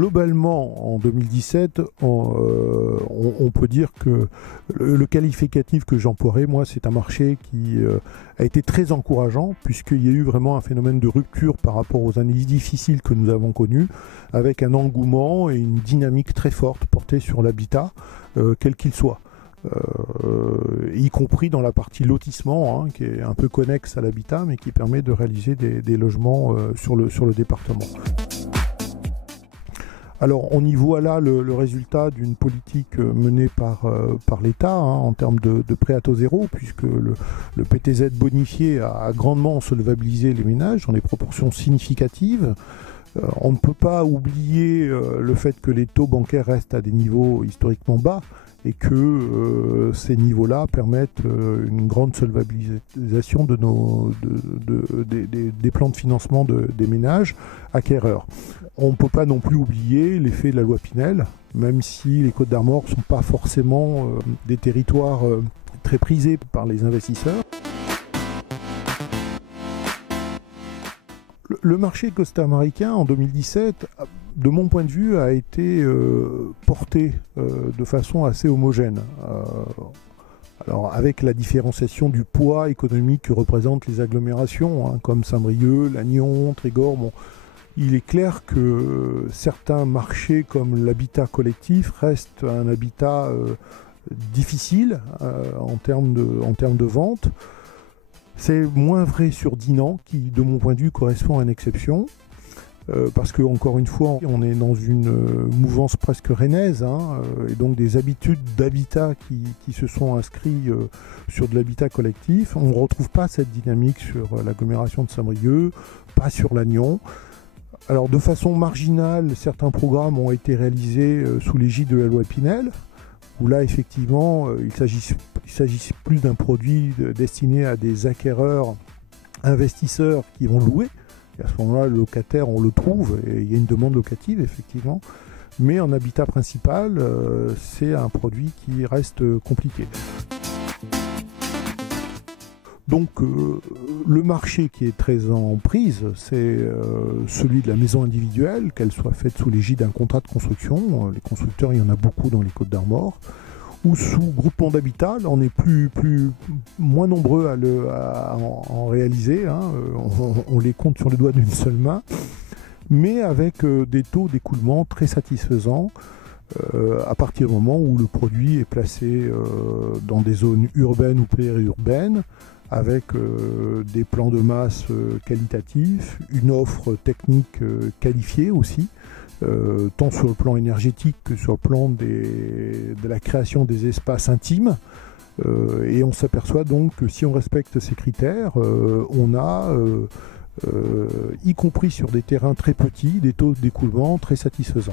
globalement, en 2017, on peut dire que le qualificatif que j'emploierais, moi, c'est un marché qui a été très encourageant, puisqu'il y a eu vraiment un phénomène de rupture par rapport aux années difficiles que nous avons connues, avec un engouement et une dynamique très forte portée sur l'habitat, quel qu'il soit. Y compris dans la partie lotissement, qui est un peu connexe à l'habitat, mais qui permet de réaliser des logements sur le département. Alors on y voit là le résultat d'une politique menée par l'État en termes de prêt à taux zéro, puisque le PTZ bonifié a grandement solvabilisé les ménages dans des proportions significatives. On ne peut pas oublier le fait que les taux bancaires restent à des niveaux historiquement bas et que ces niveaux-là permettent une grande solvabilisation des plans de financement des ménages acquéreurs. On ne peut pas non plus oublier l'effet de la loi Pinel, même si les Côtes d'Armor ne sont pas forcément des territoires très prisés par les investisseurs. Le marché costarmaricain en 2017, de mon point de vue, a été porté de façon assez homogène. Alors avec la différenciation du poids économique que représentent les agglomérations, comme Saint-Brieuc, Lannion, Trégor, il est clair que certains marchés comme l'habitat collectif restent un habitat difficile en termes de vente. C'est moins vrai sur Dinan, qui, de mon point de vue, correspond à une exception. Parce que, encore une fois, on est dans une mouvance presque rennaise, et donc des habitudes d'habitat qui se sont inscrits sur de l'habitat collectif. On ne retrouve pas cette dynamique sur l'agglomération de Saint-Brieuc, pas sur Lannion. Alors, de façon marginale, certains programmes ont été réalisés sous l'égide de la loi Pinel, où là, effectivement, il s'agit plus d'un produit destiné à des acquéreurs, investisseurs qui vont louer. Et à ce moment-là, le locataire, on le trouve, et il y a une demande locative, effectivement. Mais en habitat principal, c'est un produit qui reste compliqué. Donc, le marché qui est très en prise, c'est celui de la maison individuelle, qu'elle soit faite sous l'égide d'un contrat de construction. Les constructeurs, il y en a beaucoup dans les Côtes d'Armor. Ou sous groupement d'habitat, là on est moins nombreux à en réaliser, on les compte sur les doigts d'une seule main, mais avec des taux d'écoulement très satisfaisants à partir du moment où le produit est placé dans des zones urbaines ou périurbaines, avec des plans de masse qualitatifs, une offre technique qualifiée aussi, tant sur le plan énergétique que sur le plan de la création des espaces intimes. Et on s'aperçoit donc que si on respecte ces critères, on a, y compris sur des terrains très petits, des taux d'écoulement très satisfaisants.